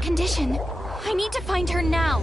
Condition. I need to find her now.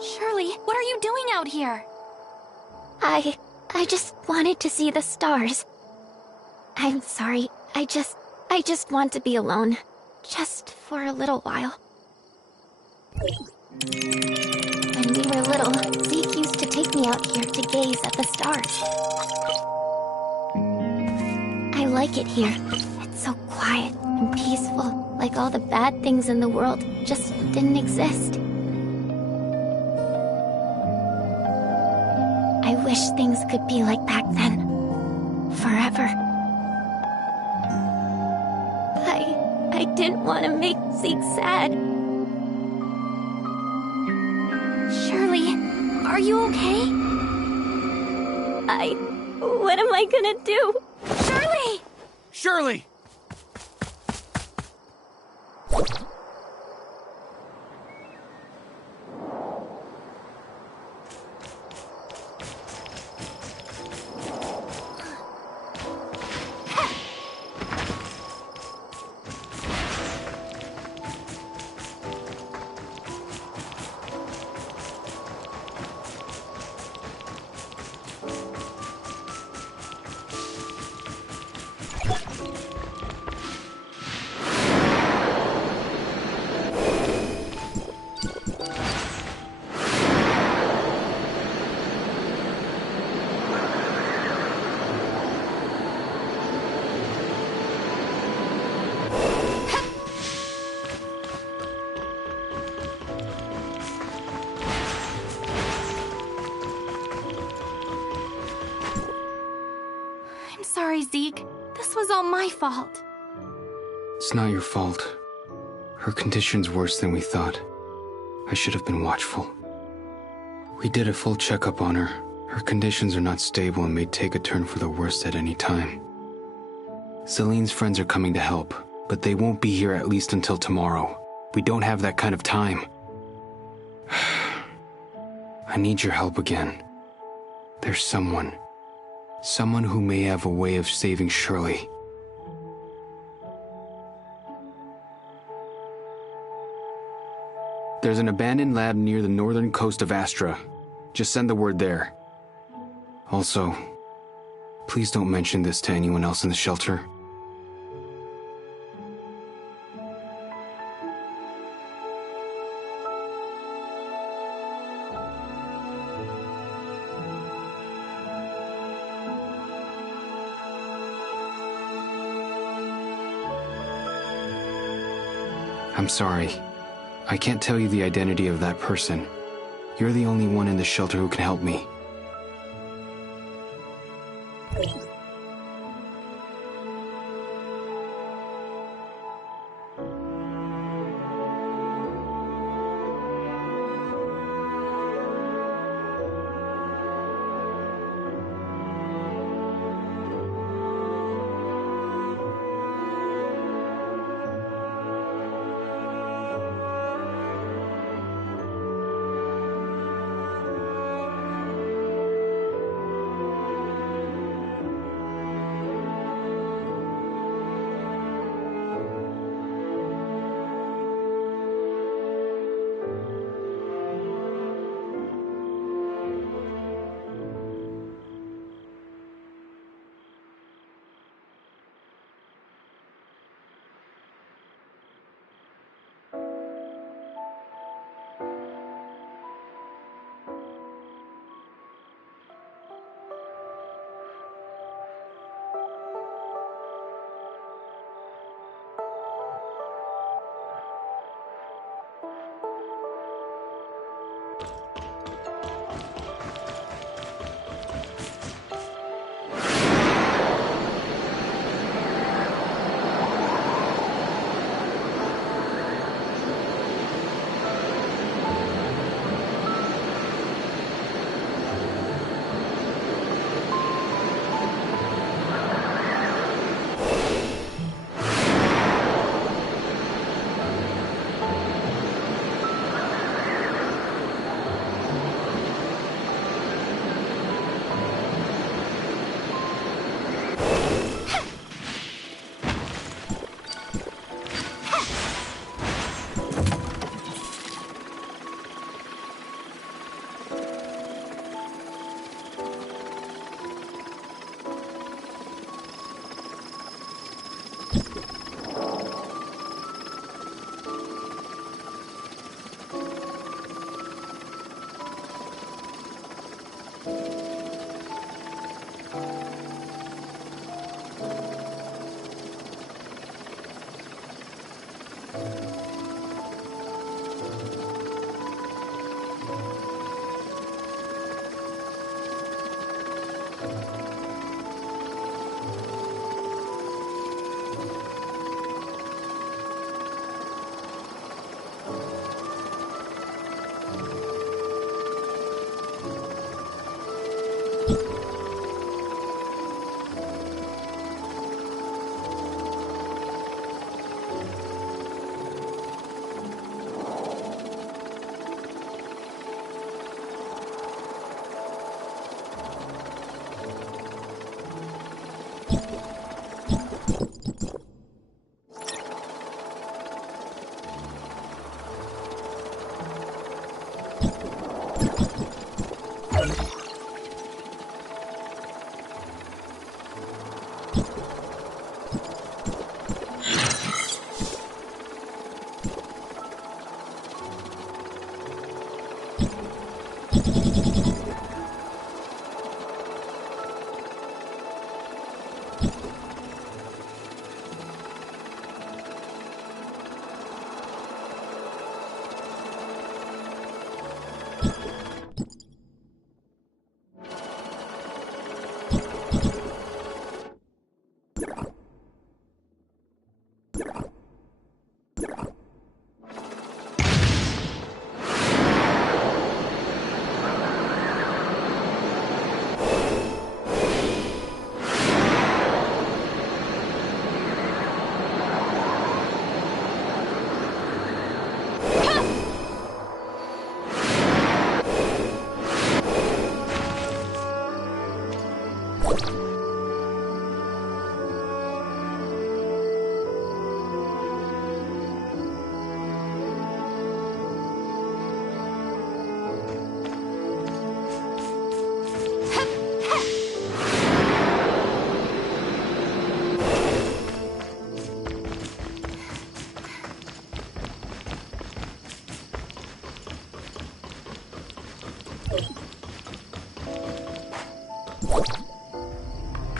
Shirley, what are you doing out here? I just wanted to see the stars. I'm sorry. I just want to be alone. Just for a little while. When we were little, Zeke used to take me out here to gaze at the stars. I like it here. It's so quiet and peaceful, like all the bad things in the world just didn't exist. I wish things could be like back then. Forever. I didn't want to make Zeke sad. Shirley, are you okay? What am I gonna do? Shirley! Shirley! I'm sorry, Zeke. This was all my fault. It's not your fault. Her condition's worse than we thought. I should have been watchful. We did a full checkup on her. Her conditions are not stable and may take a turn for the worst at any time. Celine's friends are coming to help, but they won't be here at least until tomorrow. We don't have that kind of time. I need your help again. There's someone who may have a way of saving Shirley. There's an abandoned lab near the northern coast of Astra. Just send the word there. Also, please don't mention this to anyone else in the shelter. I'm sorry. I can't tell you the identity of that person. You're the only one in the shelter who can help me.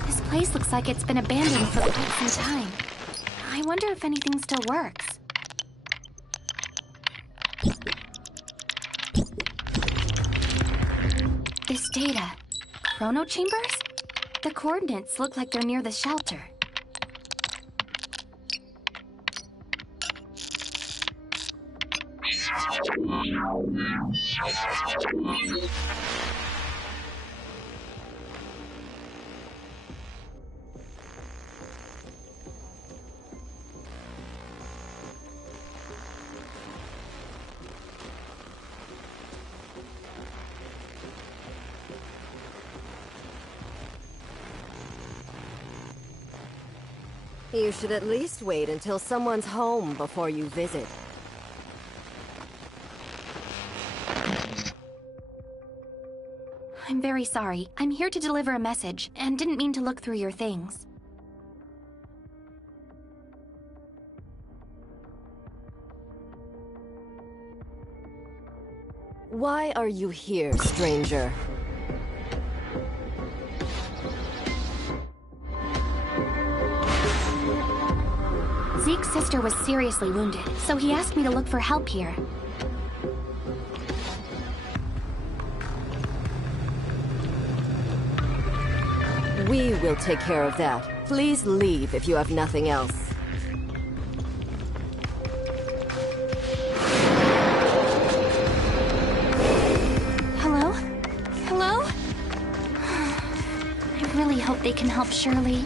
This place looks like it's been abandoned for quite some time. I wonder if anything still works. This data. Chrono chambers? The coordinates look like they're near the shelter. You should at least wait until someone's home before you visit. I'm very sorry. I'm here to deliver a message, and didn't mean to look through your things. Why are you here, stranger? Zeke's sister was seriously wounded, so he asked me to look for help here. We will take care of that. Please leave if you have nothing else. Hello? Hello? I really hope they can help Shirley.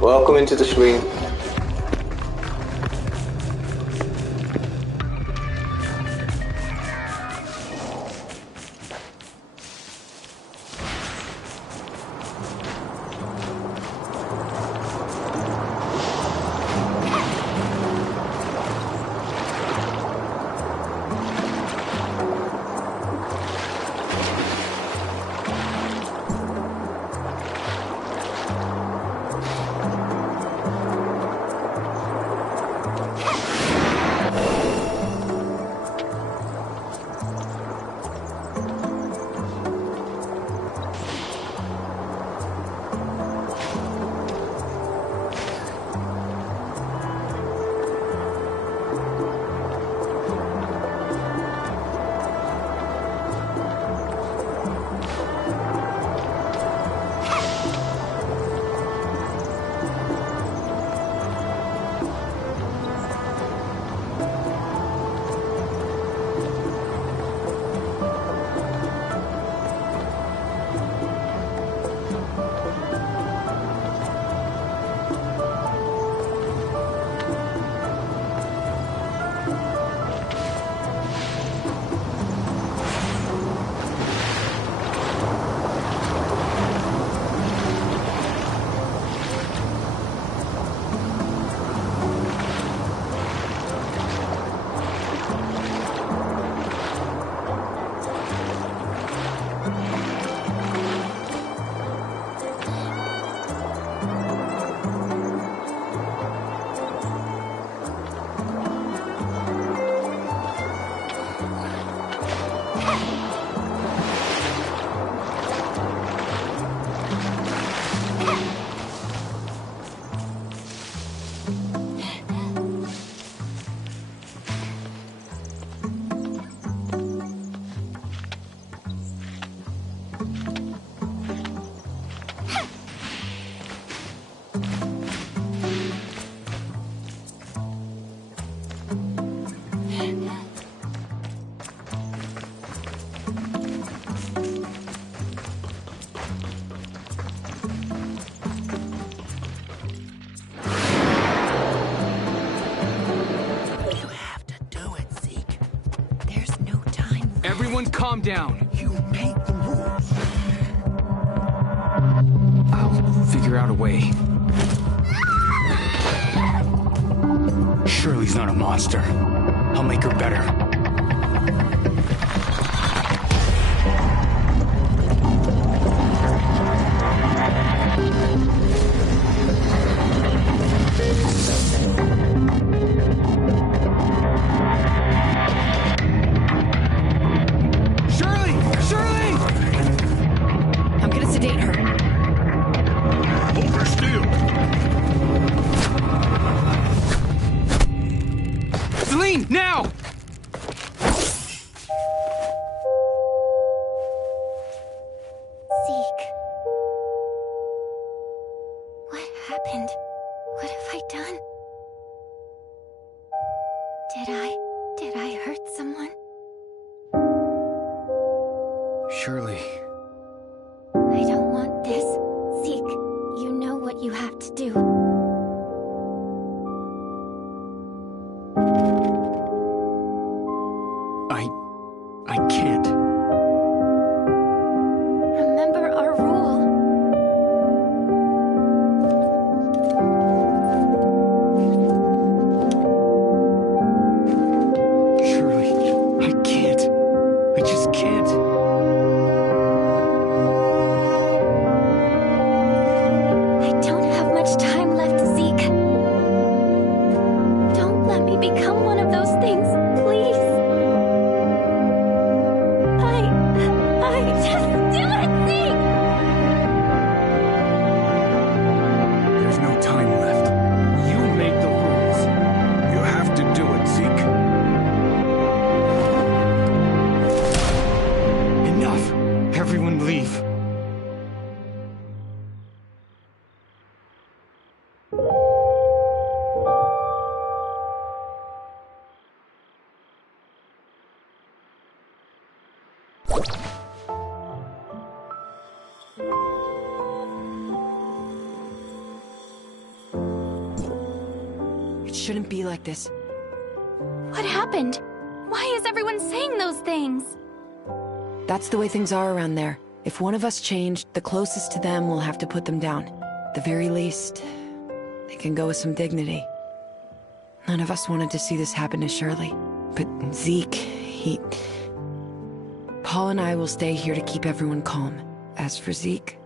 Welcome into the stream. Everyone calm down. You make the rules. I'll figure out a way. Shirley's not a monster. I'll make her better. shouldn't be like this. What happened? Why is everyone saying those things? That's the way things are around there. If one of us changed, the closest to them will have to put them down. At the very least, they can go with some dignity. None of us wanted to see this happen to Shirley. But Zeke, Paul and I will stay here to keep everyone calm. As for Zeke...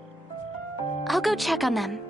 I'll go check on them.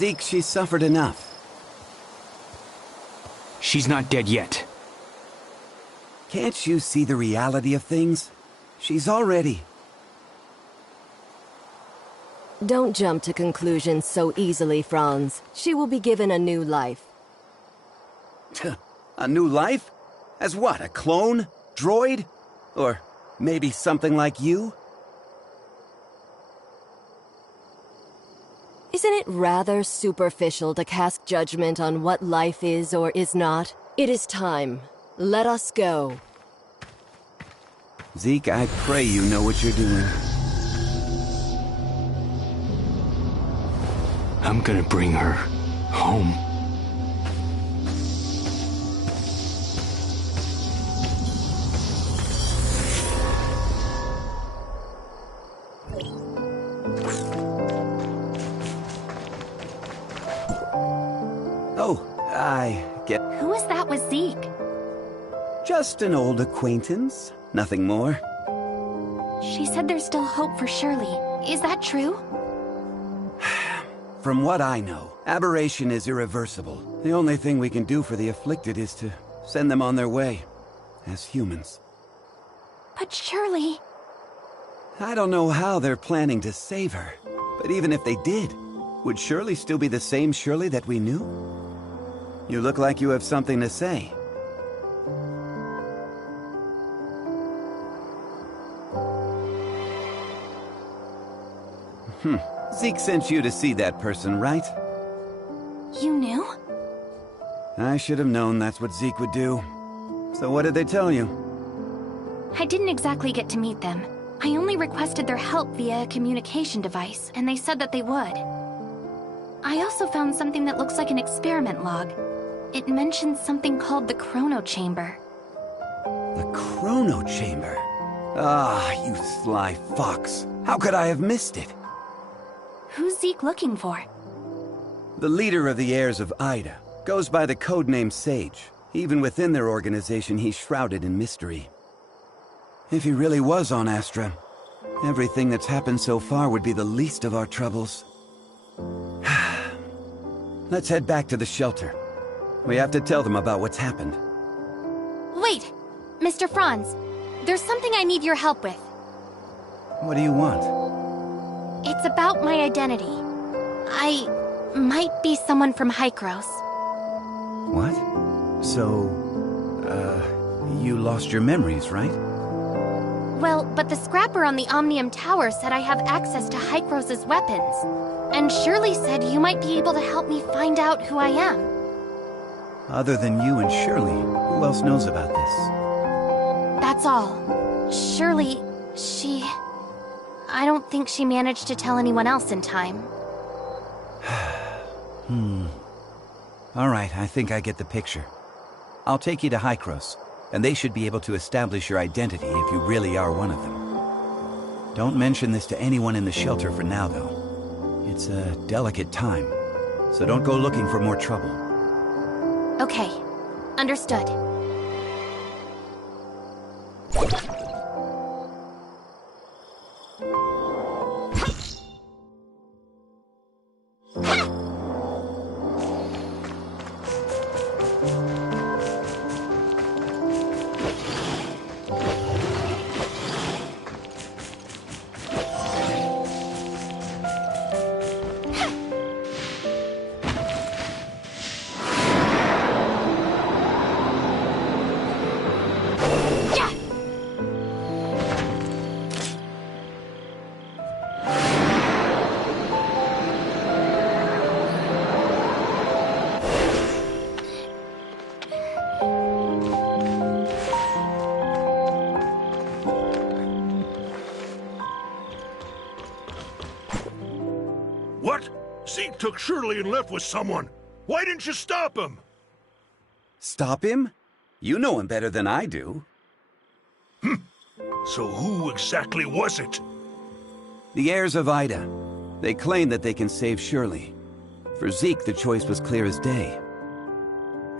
Zeke, she's suffered enough. She's not dead yet. Can't you see the reality of things? She's already... Don't jump to conclusions so easily, Franz. She will be given a new life. A new life? As what, a clone? Droid? Or maybe something like you? Isn't it rather superficial to cast judgment on what life is or is not? It is time. Let us go. Zeke, I pray you know what you're doing. I'm gonna bring her home. Oh, I get... Who is that with Zeke? Just an old acquaintance. Nothing more. She said there's still hope for Shirley. Is that true? From what I know, aberration is irreversible. The only thing we can do for the afflicted is to send them on their way, as humans. But Shirley... I don't know how they're planning to save her, but even if they did, would Shirley still be the same Shirley that we knew? You look like you have something to say. Zeke sent you to see that person, right? You knew? I should have known that's what Zeke would do. So what did they tell you? I didn't exactly get to meet them. I only requested their help via a communication device, and they said that they would. I also found something that looks like an experiment log. It mentions something called the Chrono Chamber. The Chrono Chamber? Ah, you sly fox. How could I have missed it? Who's Zeke looking for? The leader of the heirs of Ida. Goes by the codename Sage. Even within their organization, he's shrouded in mystery. If he really was on Astra, everything that's happened so far would be the least of our troubles. Let's head back to the shelter. We have to tell them about what's happened. Wait! Mr. Franz, there's something I need your help with. What do you want? It's about my identity. I might be someone from Hykros. What? So, you lost your memories, right? Well, but the scrapper on the Omnium Tower said I have access to Hykros' weapons. And Shirley said you might be able to help me find out who I am. Other than you and Shirley, who else knows about this? That's all. Shirley, I don't think she managed to tell anyone else in time. Alright, I think I get the picture. I'll take you to Hykros, and they should be able to establish your identity if you really are one of them. Don't mention this to anyone in the shelter for now, though. It's a delicate time, so don't go looking for more trouble. Okay, understood. What? Zeke took Shirley and left with someone. Why didn't you stop him? Stop him? You know him better than I do. So who exactly was it? The heirs of Ida. They claim that they can save Shirley. For Zeke, the choice was clear as day.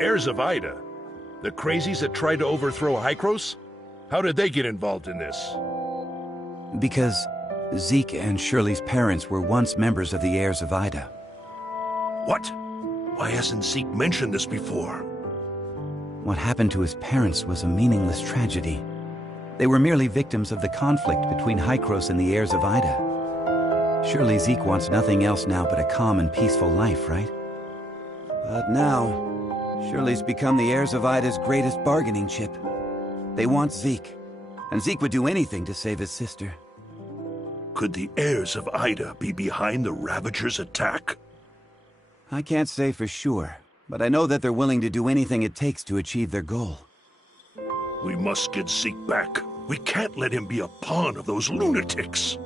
Heirs of Ida? The crazies that tried to overthrow Hykros? How did they get involved in this? Because Zeke and Shirley's parents were once members of the heirs of Ida. What? Why hasn't Zeke mentioned this before? What happened to his parents was a meaningless tragedy. They were merely victims of the conflict between Hykros and the heirs of Ida. Surely Zeke wants nothing else now but a calm and peaceful life, right? But now, Shirley's become the heirs of Ida's greatest bargaining chip. They want Zeke, and Zeke would do anything to save his sister. Could the heirs of Ida be behind the Ravagers' attack? I can't say for sure, but I know that they're willing to do anything it takes to achieve their goal. We must get Zeke back. We can't let him be a pawn of those lunatics.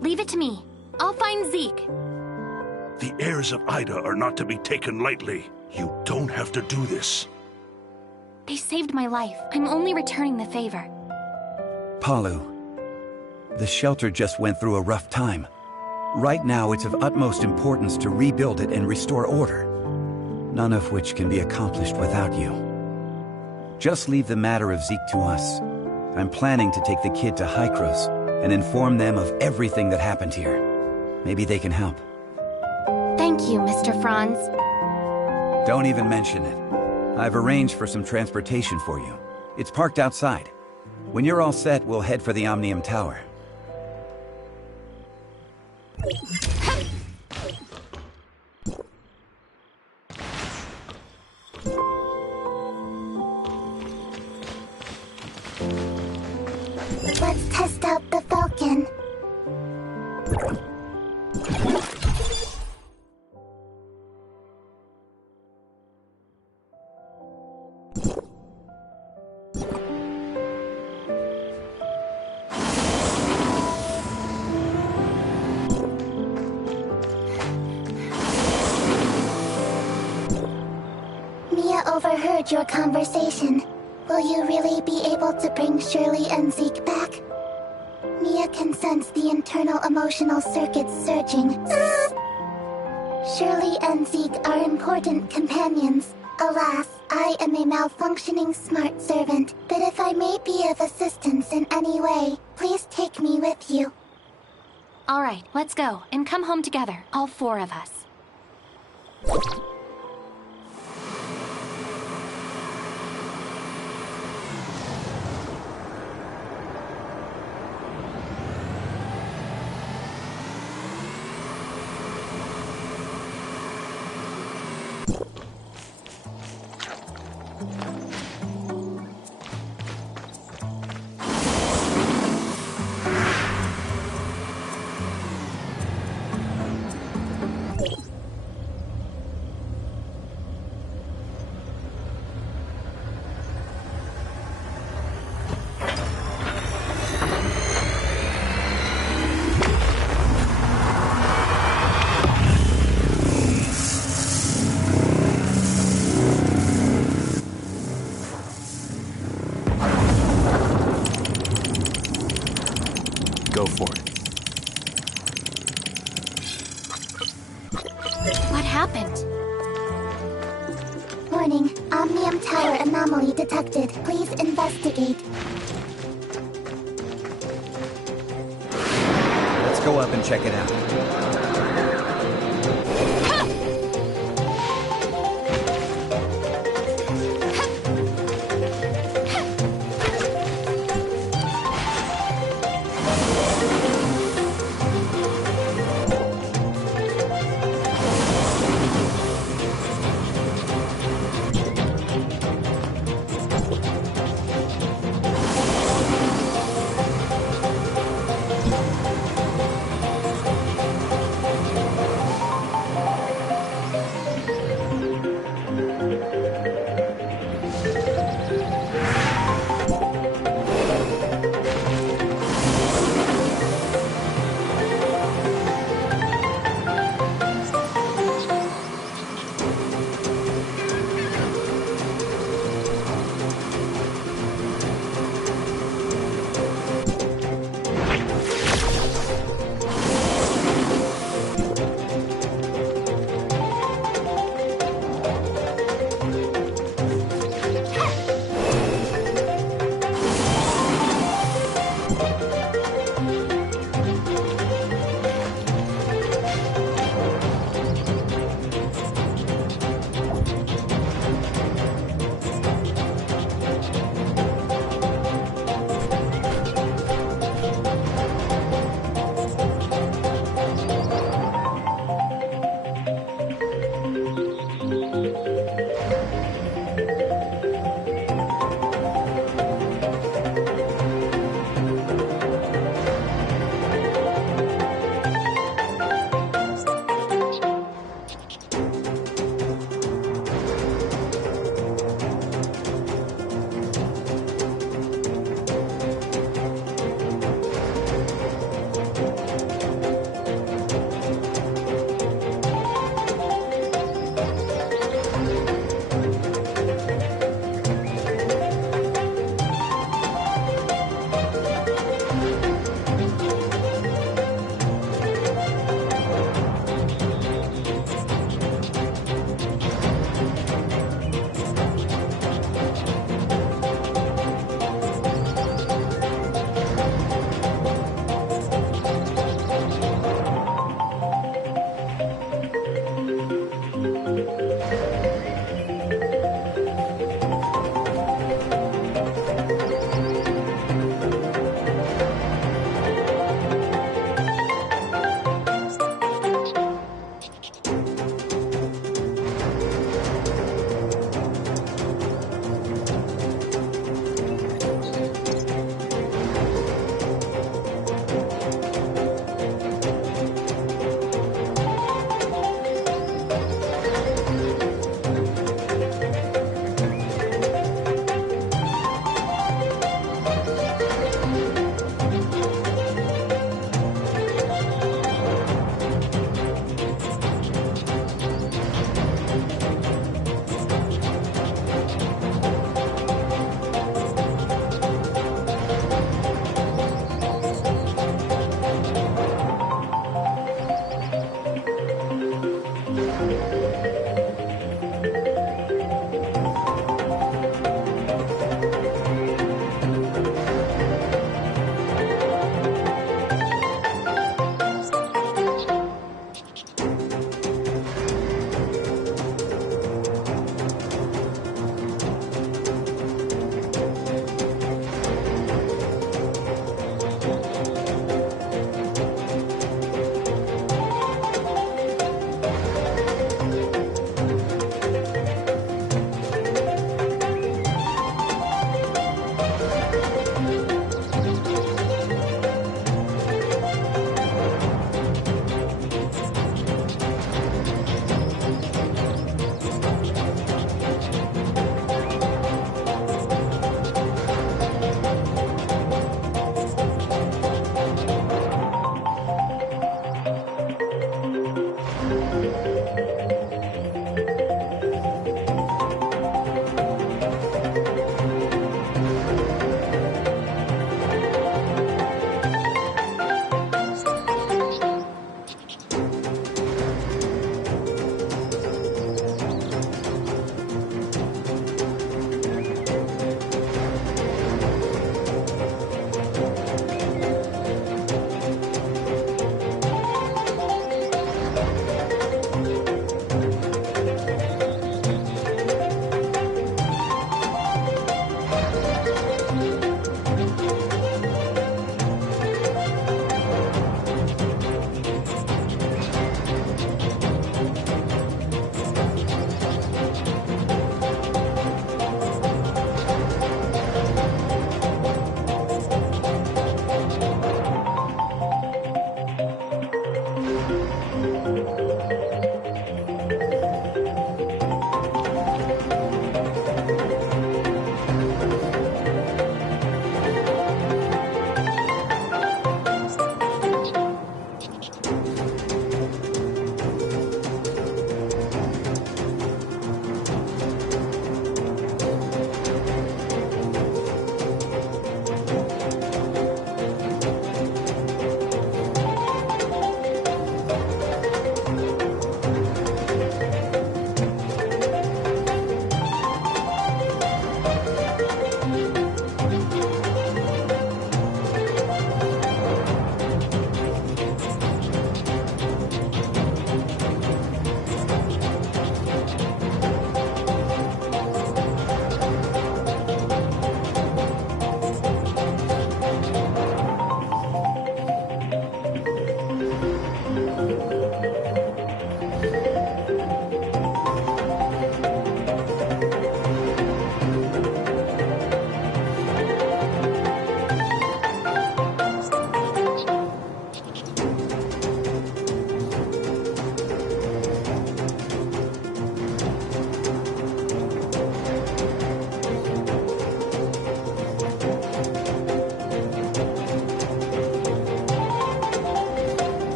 Leave it to me. I'll find Zeke. The heirs of Ida are not to be taken lightly. You don't have to do this. They saved my life. I'm only returning the favor. Palu, the shelter just went through a rough time. Right now, it's of utmost importance to rebuild it and restore order, none of which can be accomplished without you. Just leave the matter of Zeke to us. I'm planning to take the kid to Hykros and inform them of everything that happened here. Maybe they can help. Thank you, Mr. Franz. Don't even mention it. I've arranged for some transportation for you. It's parked outside. When you're all set, we'll head for the Omnium Tower. Let's test out the Falcon. Mia overheard your conversation. Will you really be able to bring Shirley and Zeke back? Mia can sense the internal emotional circuits surging. Shirley and Zeke are important companions. Alas, I am a malfunctioning smart servant, but if I may be of assistance in any way, please take me with you. All right, let's go and come home together, all four of us. Go for it. What happened? Warning, Omnium Tower anomaly detected. Please investigate. Let's go up and check it out.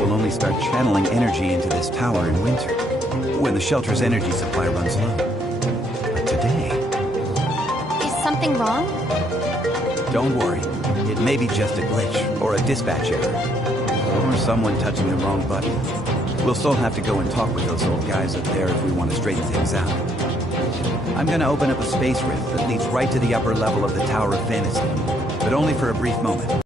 will only start channeling energy into this tower in winter, when the shelter's energy supply runs low. But today... Is something wrong? Don't worry. It may be just a glitch, or a dispatch error, or someone touching the wrong button. We'll still have to go and talk with those old guys up there if we want to straighten things out. I'm gonna open up a space rift that leads right to the upper level of the Tower of Fantasy, but only for a brief moment.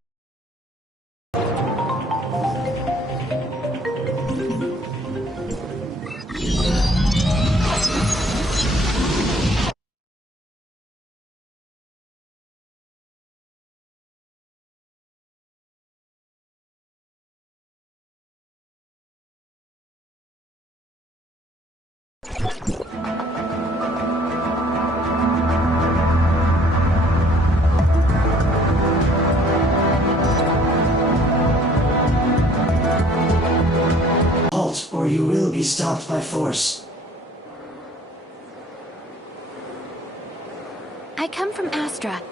Or you will be stopped by force. I come from Astra,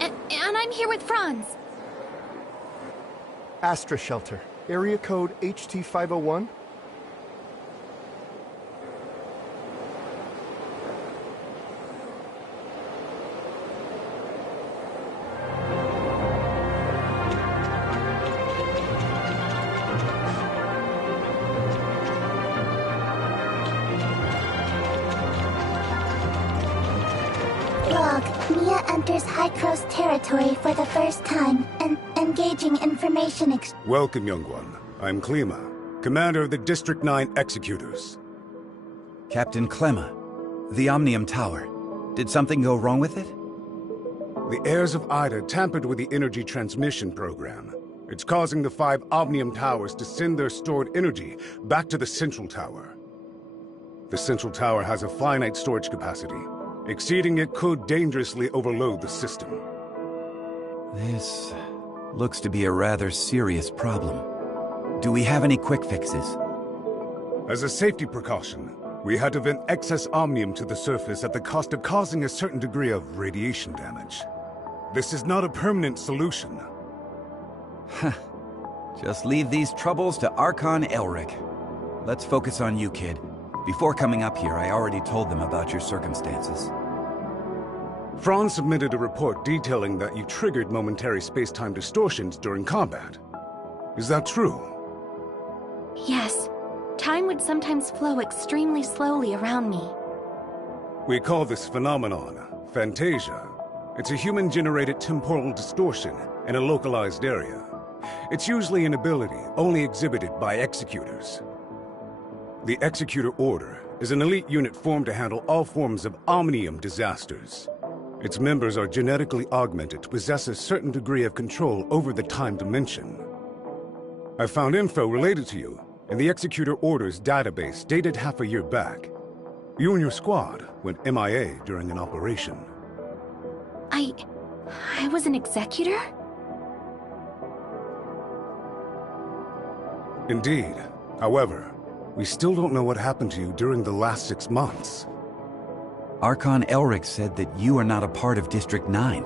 and I'm here with Franz. Astra Shelter, area code HT501. Mia enters Hykros territory for the first time and engaging information Welcome, young one. I'm Klima, commander of the District 9 Executors. Captain Clemma, the Omnium Tower. Did something go wrong with it? The heirs of Ida tampered with the energy transmission program. It's causing the 5 Omnium Towers to send their stored energy back to the Central Tower. The Central Tower has a finite storage capacity. Exceeding it could dangerously overload the system. This looks to be a rather serious problem. Do we have any quick fixes? As a safety precaution, we had to vent excess omnium to the surface at the cost of causing a certain degree of radiation damage. This is not a permanent solution. Just leave these troubles to Archon Elric. Let's focus on you, kid. Before coming up here, I already told them about your circumstances. Franz submitted a report detailing that you triggered momentary space-time distortions during combat. Is that true? Yes. Time would sometimes flow extremely slowly around me. We call this phenomenon Phantasia. It's a human-generated temporal distortion in a localized area. It's usually an ability only exhibited by executors. The Executor Order is an elite unit formed to handle all forms of omnium disasters. Its members are genetically augmented to possess a certain degree of control over the time dimension. I found info related to you in the Executor Order's database dated half a year back. You and your squad went MIA during an operation. I was an executor? Indeed. However, we still don't know what happened to you during the last 6 months. Archon Elric said that you are not a part of District 9,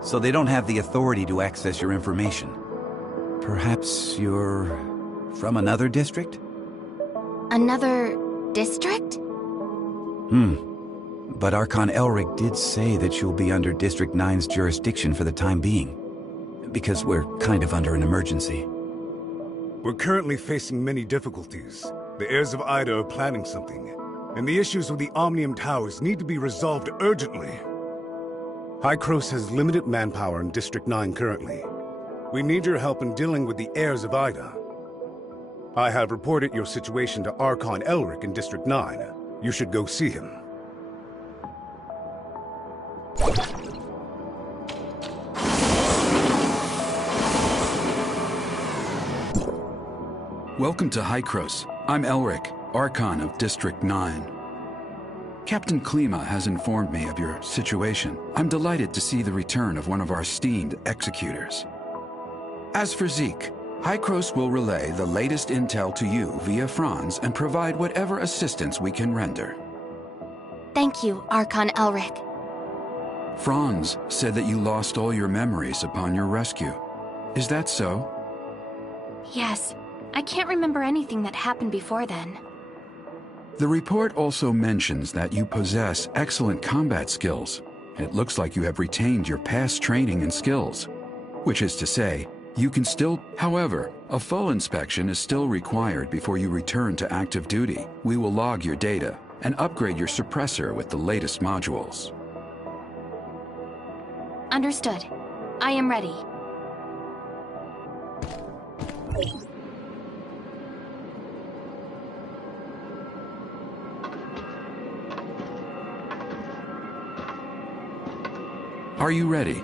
so they don't have the authority to access your information. Perhaps you're from another district? Another district? But Archon Elric did say that you'll be under District 9's jurisdiction for the time being, because we're kind of under an emergency. We're currently facing many difficulties. The heirs of Ida are planning something, and the issues with the Omnium Towers need to be resolved urgently. Hykros has limited manpower in District 9 currently. We need your help in dealing with the heirs of Ida. I have reported your situation to Archon Elric in District 9. You should go see him. Welcome to Hykros. I'm Elric, Archon of District 9. Captain Klima has informed me of your situation. I'm delighted to see the return of one of our esteemed executors. As for Zeke, Hykros will relay the latest intel to you via Franz and provide whatever assistance we can render. Thank you, Archon Elric. Franz said that you lost all your memories upon your rescue. Is that so? Yes. I can't remember anything that happened before then. The report also mentions that you possess excellent combat skills. It looks like you have retained your past training and skills, which is to say, you can still... However, a full inspection is still required before you return to active duty. We will log your data and upgrade your suppressor with the latest modules. Understood. I am ready. Are you ready?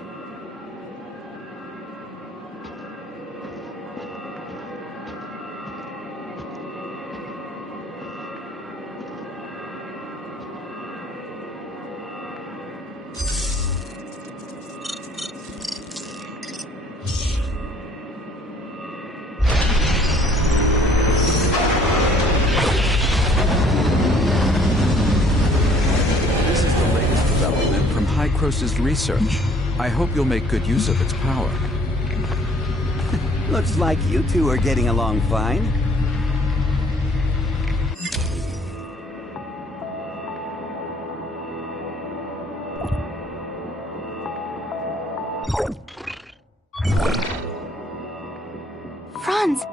Hycros' research. I hope you'll make good use of its power. Looks like you two are getting along fine. Franz,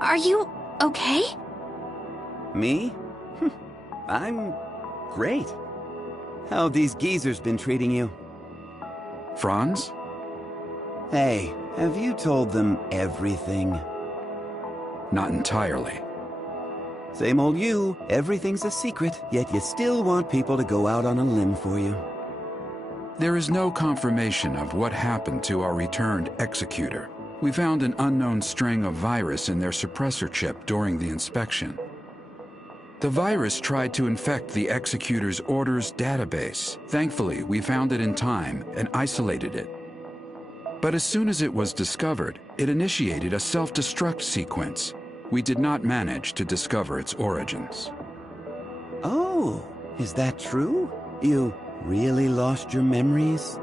are you okay? Me? I'm great. How have these geezers been treating you? Franz? Hey, have you told them everything? Not entirely. Same old you. Everything's a secret, yet you still want people to go out on a limb for you. There is no confirmation of what happened to our returned executor. We found an unknown string of virus in their suppressor chip during the inspection. The virus tried to infect the executor's orders database. Thankfully, we found it in time and isolated it. But as soon as it was discovered, it initiated a self-destruct sequence. We did not manage to discover its origins. Oh, is that true? You really lost your memories?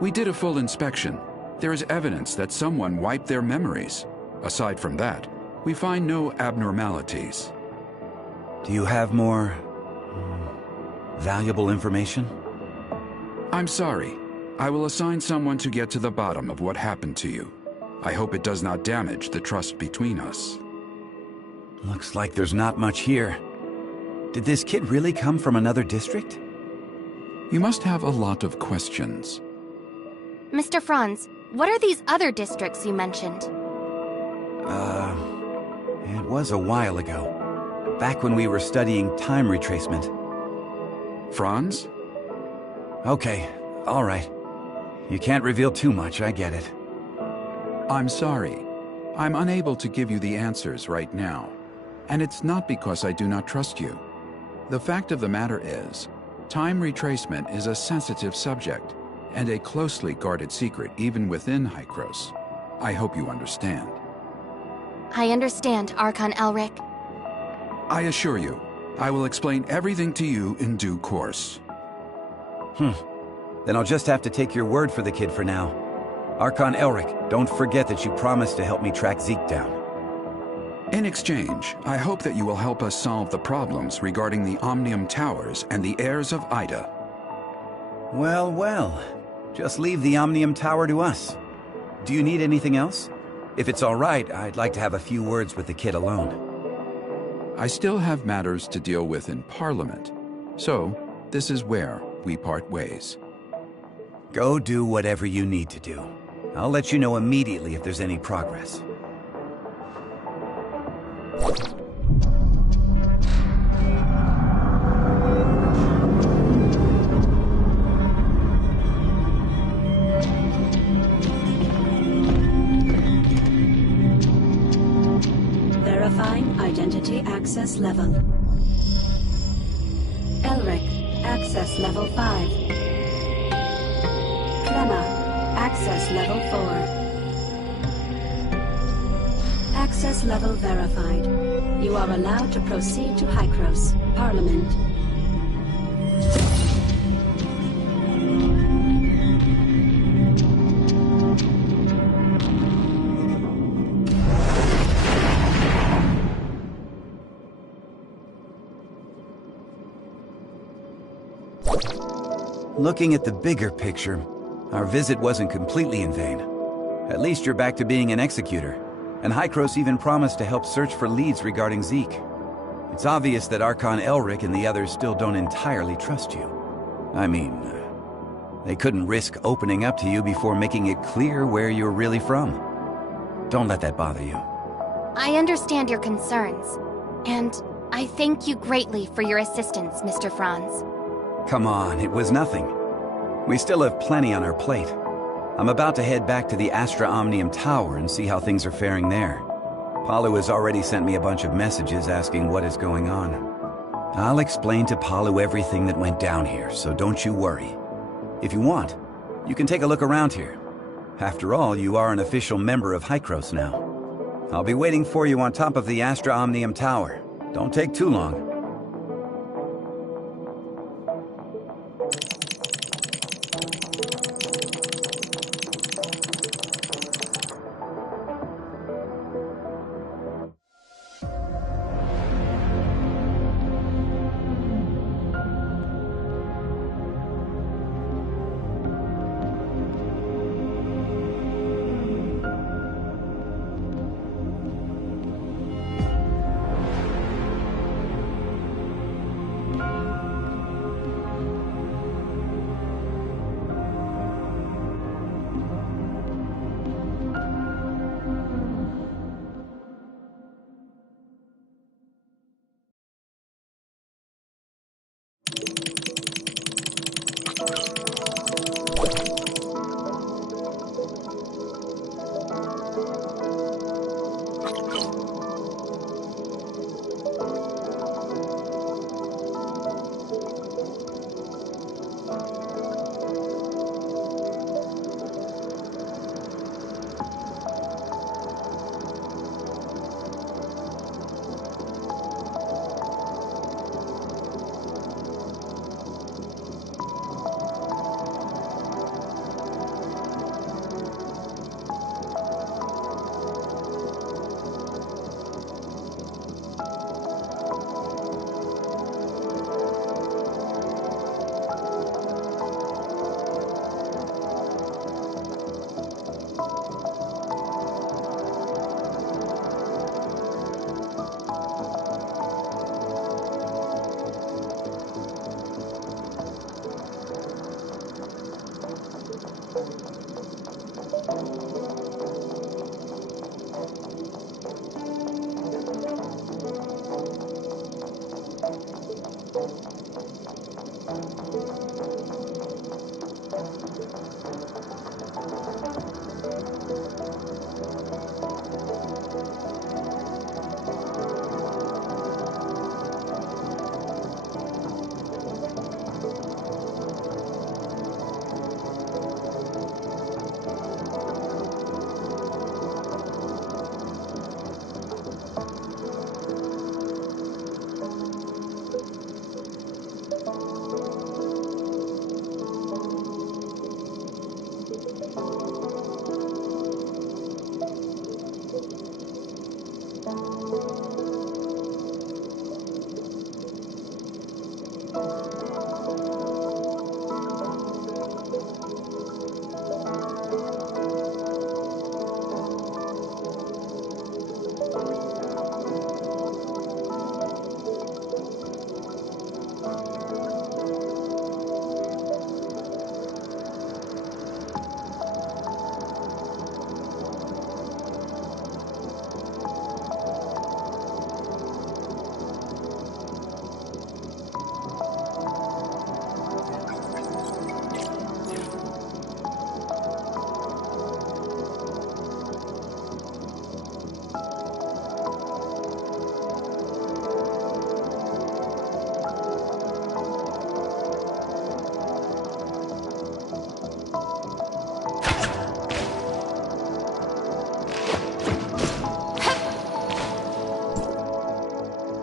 We did a full inspection. There is evidence that someone wiped their memories. Aside from that, we find no abnormalities. Do you have more valuable information? I'm sorry. I will assign someone to get to the bottom of what happened to you. I hope it does not damage the trust between us. Looks like there's not much here. Did this kid really come from another district? You must have a lot of questions. Mr. Franz, what are these other districts you mentioned? It was a while ago. Back when we were studying time retracement. Franz? Okay, all right. You can't reveal too much, I get it. I'm sorry. I'm unable to give you the answers right now. And it's not because I do not trust you. The fact of the matter is, time retracement is a sensitive subject, and a closely guarded secret even within Hycros. I hope you understand. I understand, Archon Elric. I assure you, I will explain everything to you in due course. Then I'll just have to take your word for the kid for now. Archon Elric, don't forget that you promised to help me track Zeke down. In exchange, I hope that you will help us solve the problems regarding the Omnium Towers and the heirs of Ida. Well, well. Just leave the Omnium Tower to us. Do you need anything else? If it's all right, I'd like to have a few words with the kid alone. I still have matters to deal with in Parliament, so this is where we part ways. Go do whatever you need to do. I'll let you know immediately if there's any progress. Verifying identity access level. Elric, access level 5. Clemma, access level 4. Access level verified. You are allowed to proceed to Hycros, Parliament. Looking at the bigger picture, our visit wasn't completely in vain. At least you're back to being an executor, and Hykros even promised to help search for leads regarding Zeke. It's obvious that Archon Elric and the others still don't entirely trust you. I mean, they couldn't risk opening up to you before making it clear where you're really from. Don't let that bother you. I understand your concerns, and I thank you greatly for your assistance, Mr. Franz. Come on, it was nothing. We still have plenty on our plate. I'm about to head back to the Astra Omnium Tower and see how things are faring there. Palu has already sent me a bunch of messages asking what is going on. I'll explain to Palu everything that went down here, so don't you worry. If you want, you can take a look around here. After all, you are an official member of Hykros now. I'll be waiting for you on top of the Astra Omnium Tower. Don't take too long.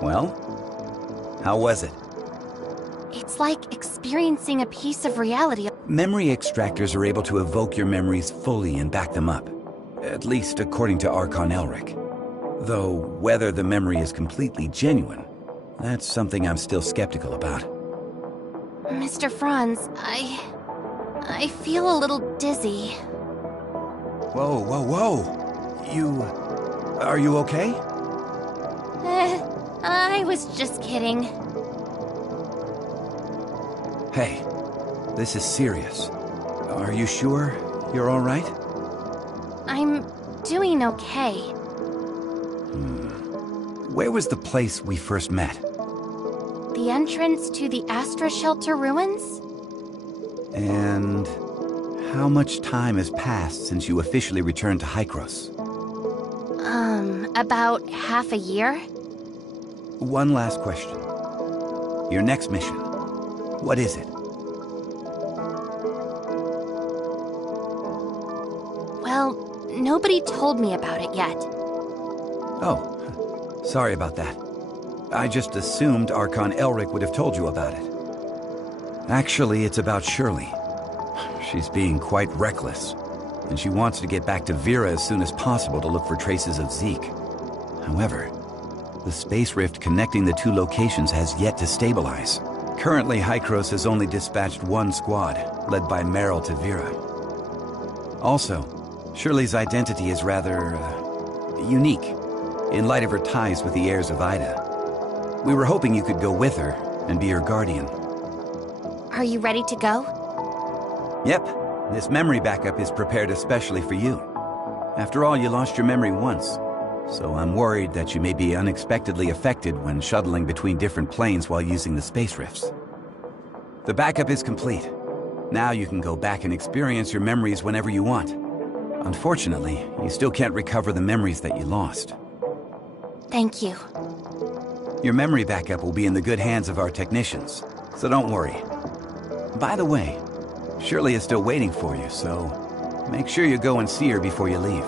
Well, how was it? It's like experiencing a piece of reality. Memory extractors are able to evoke your memories fully and back them up. At least according to Archon Elric. Though whether the memory is completely genuine, that's something I'm still skeptical about. Mr. Franz, I feel a little dizzy. Whoa, whoa, whoa! Are you okay? I was just kidding. Hey, this is serious. Are you sure you're all right? I'm doing okay. Where was the place we first met? The entrance to the Astra Shelter ruins? And how much time has passed since you officially returned to Hykros? About half a year? One last question. Your next mission, what is it? Well, nobody told me about it yet. Oh, sorry about that. I just assumed Archon Elric would have told you about it. Actually, it's about Shirley. She's being quite reckless, and she wants to get back to Vera as soon as possible to look for traces of Zeke. However, the space rift connecting the two locations has yet to stabilize. Currently, Hykros has only dispatched one squad, led by Meryl to Vera. Also, Shirley's identity is rather, unique, in light of her ties with the heirs of Ida. We were hoping you could go with her and be her guardian. Are you ready to go? Yep, this memory backup is prepared especially for you. After all, you lost your memory once, so I'm worried that you may be unexpectedly affected when shuttling between different planes while using the space rifts. The backup is complete. Now you can go back and experience your memories whenever you want. Unfortunately, you still can't recover the memories that you lost. Thank you. Your memory backup will be in the good hands of our technicians, so don't worry. By the way, Shirley is still waiting for you, so make sure you go and see her before you leave.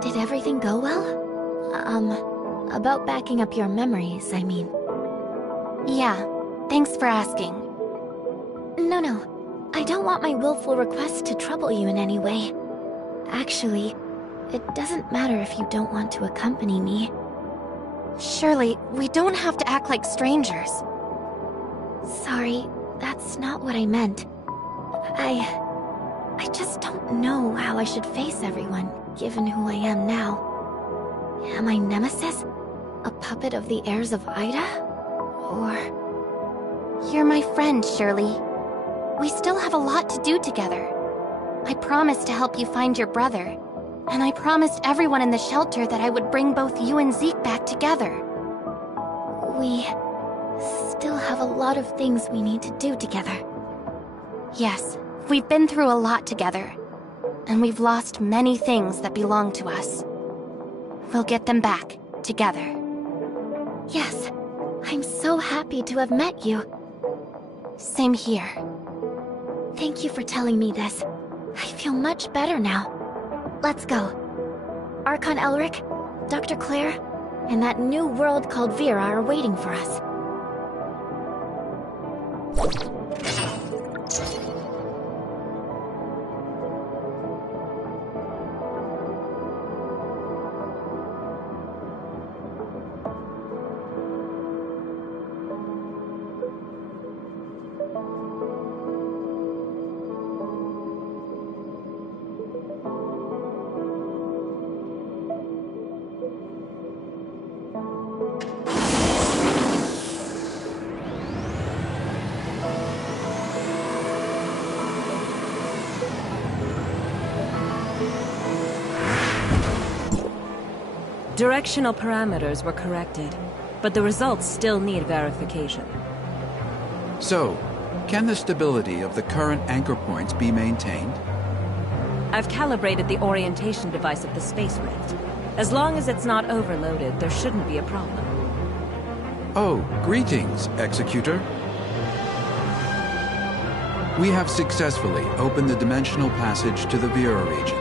Did everything go well? About backing up your memories, I mean. Yeah, thanks for asking. No. I don't want my willful request to trouble you in any way. Actually, it doesn't matter if you don't want to accompany me. Shirley, we don't have to act like strangers. Sorry, that's not what I meant. I just don't know how I should face everyone, given who I am now. Am I Nemesis? A puppet of the heirs of Ida? Or... You're my friend, Shirley. We still have a lot to do together. I promised to help you find your brother, and I promised everyone in the shelter that I would bring both you and Zeke back together. We still have a lot of things we need to do together. Yes, we've been through a lot together, and we've lost many things that belong to us. We'll get them back, together. Yes, I'm so happy to have met you. Same here. Thank you for telling me this. I feel much better now. Let's go. Archon Elric, Dr. Claire, and that new world called Vera are waiting for us. Directional parameters were corrected, but the results still need verification. So, can the stability of the current anchor points be maintained? I've calibrated the orientation device of the Space Rift. As long as it's not overloaded, there shouldn't be a problem. Oh, greetings, Executor. We have successfully opened the dimensional passage to the Vera region.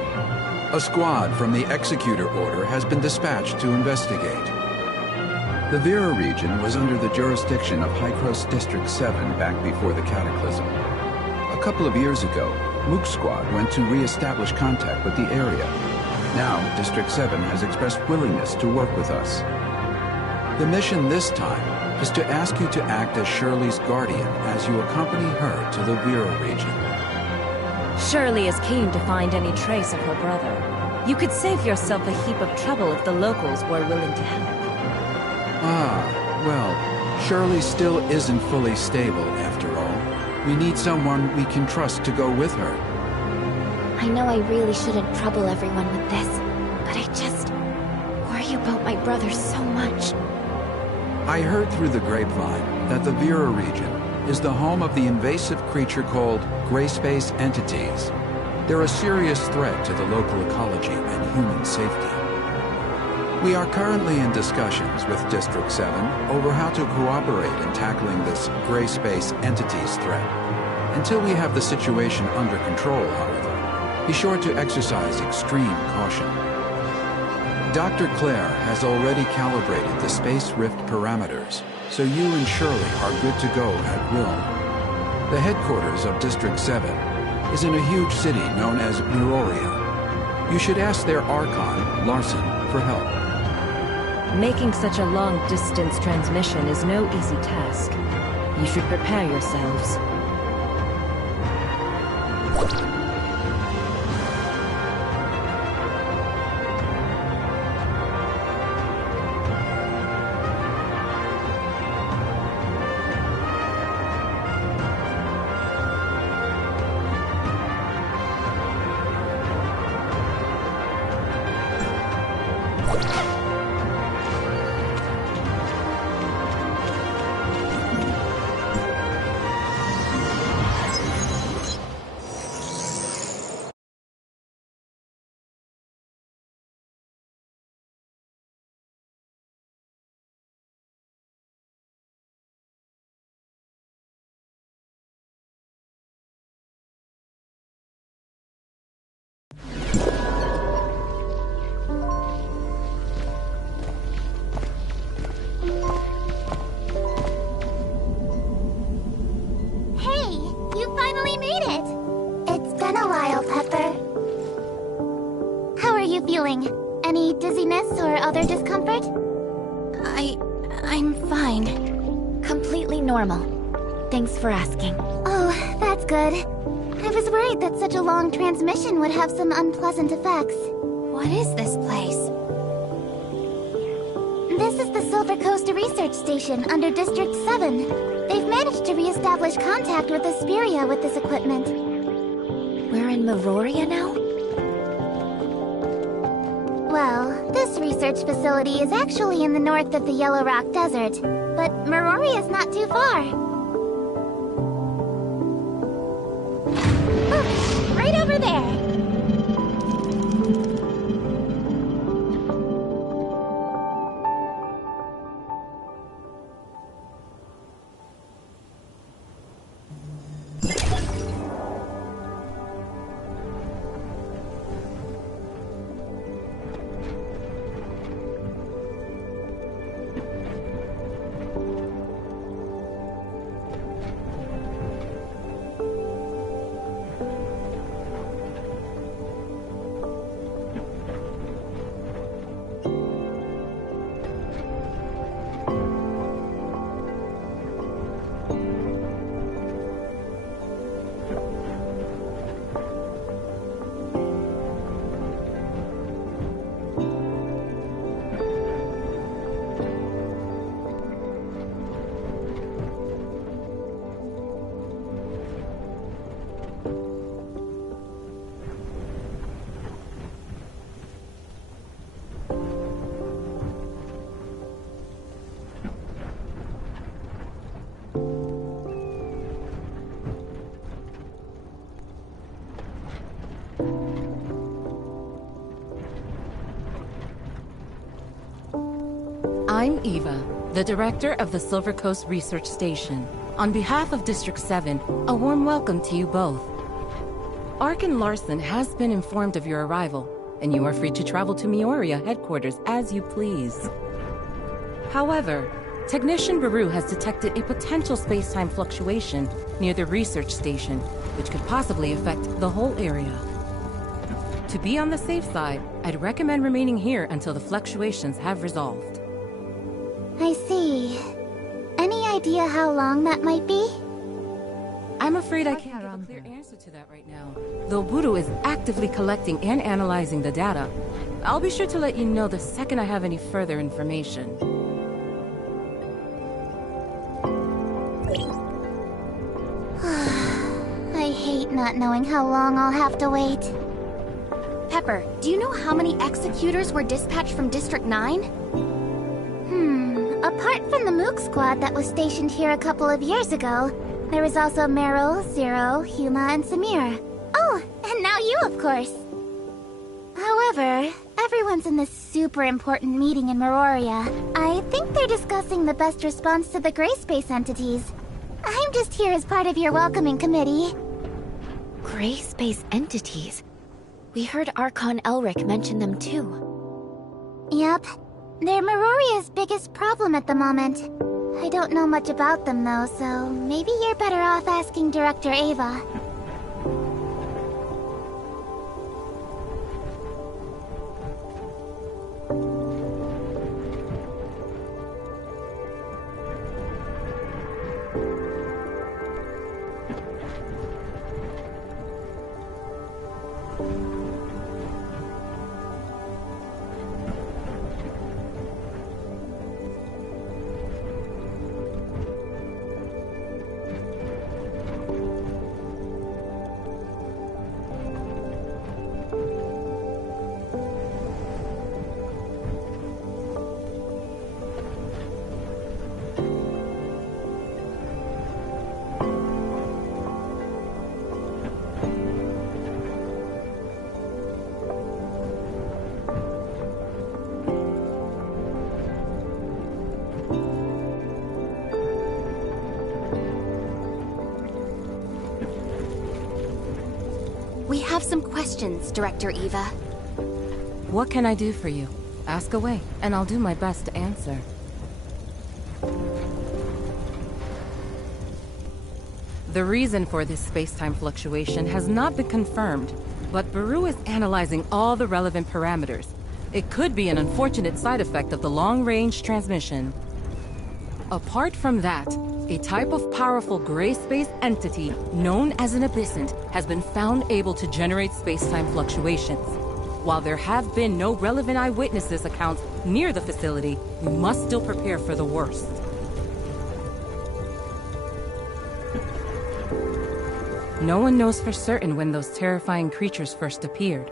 A squad from the Executor Order has been dispatched to investigate. The Vera region was under the jurisdiction of Hykros District 7 back before the Cataclysm. A couple of years ago, Mook's squad went to re-establish contact with the area. Now, District 7 has expressed willingness to work with us. The mission this time is to ask you to act as Shirley's guardian as you accompany her to the Vera region. Shirley is keen to find any trace of her brother. You could save yourself a heap of trouble if the locals were willing to help. Ah, well, Shirley still isn't fully stable after all. We need someone we can trust to go with her. I know I really shouldn't trouble everyone with this, but I just worry about my brother so much. I heard through the grapevine that the Vera region is the home of the invasive creature called Gray Space Entities. They're a serious threat to the local ecology and human safety. We are currently in discussions with District 7 over how to cooperate in tackling this Gray Space Entities threat. Until we have the situation under control, however, be sure to exercise extreme caution. Dr. Claire has already calibrated the Space Rift parameters, so you and Shirley are good to go at will. The headquarters of District 7 is in a huge city known as Miroria. You should ask their Archon, Larson, for help. Making such a long-distance transmission is no easy task. You should prepare yourselves. Any dizziness or other discomfort? I I'm fine. Completely normal. Thanks for asking. Oh, that's good. I was worried that such a long transmission would have some unpleasant effects. What is this place? This is the Silver Coast Research Station under District 7. They've managed to re-establish contact with Asperia with this equipment. We're in Meroria now? Well, this research facility is actually in the north of the Yellow Rock Desert, but Meroria's not too far. Look, right over there. I'm Eva, the director of the Silver Coast Research Station. On behalf of District 7, a warm welcome to you both. Arkan Larson has been informed of your arrival, and you are free to travel to Meoria headquarters as you please. However, Technician Baru has detected a potential space-time fluctuation near the research station, which could possibly affect the whole area. To be on the safe side, I'd recommend remaining here until the fluctuations have resolved. I see. Any idea how long that might be? I'm afraid I can't give a clear answer to that right now. Though Buru is actively collecting and analyzing the data, I'll be sure to let you know the second I have any further information. I hate not knowing how long I'll have to wait. Pepper, do you know how many executors were dispatched from District 9? Apart from the Mook squad that was stationed here a couple of years ago, there was also Meryl, Zero, Huma, and Samir. Oh, and now you, of course. However, everyone's in this super important meeting in Meroria. I think they're discussing the best response to the gray space entities. I'm just here as part of your welcoming committee. Gray space entities? We heard Archon Elric mention them too. Yep. They're Meroria's biggest problem at the moment. I don't know much about them though, so maybe you're better off asking Director Ava. We have some questions, Director Eva. What can I do for you? Ask away, and I'll do my best to answer. The reason for this space-time fluctuation has not been confirmed, but Baru is analyzing all the relevant parameters. It could be an unfortunate side effect of the long-range transmission. Apart from that, a type of powerful gray space entity known as an abyssant has been found able to generate space-time fluctuations. While there have been no relevant eyewitnesses accounts near the facility, we must still prepare for the worst. No one knows for certain when those terrifying creatures first appeared.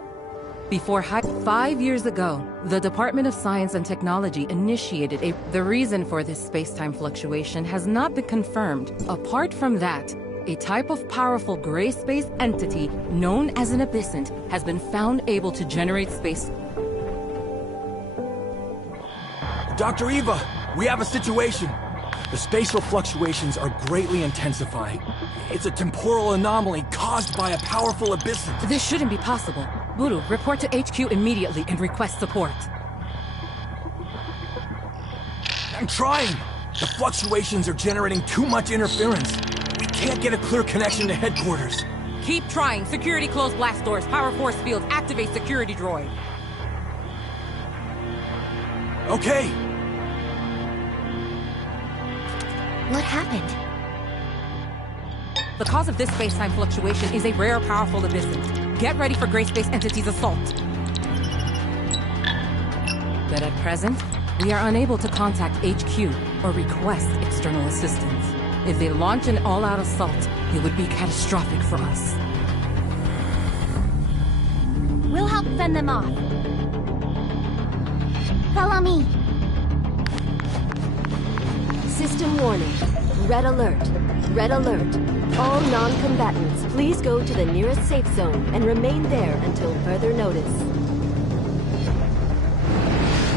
5 years ago, the Department of Science and Technology initiated The reason for this space-time fluctuation has not been confirmed. Apart from that, a type of powerful gray space entity known as an abyssant has been found able to generate space... Dr. Eva, we have a situation. The spatial fluctuations are greatly intensifying. It's a temporal anomaly caused by a powerful abyssant. This shouldn't be possible. Buru, report to HQ immediately and request support. I'm trying! The fluctuations are generating too much interference. We can't get a clear connection to headquarters. Keep trying. Security close blast doors. Power force fields. Activate security droid. Okay. What happened? The cause of this space-time fluctuation is a rare, powerful abyssant. Get ready for Gray Space Entity's assault. But at present, we are unable to contact HQ or request external assistance. If they launch an all-out assault, it would be catastrophic for us. We'll help fend them off. Follow me. System warning. Red alert. Red alert. All non-combatants, please go to the nearest safe zone and remain there until further notice.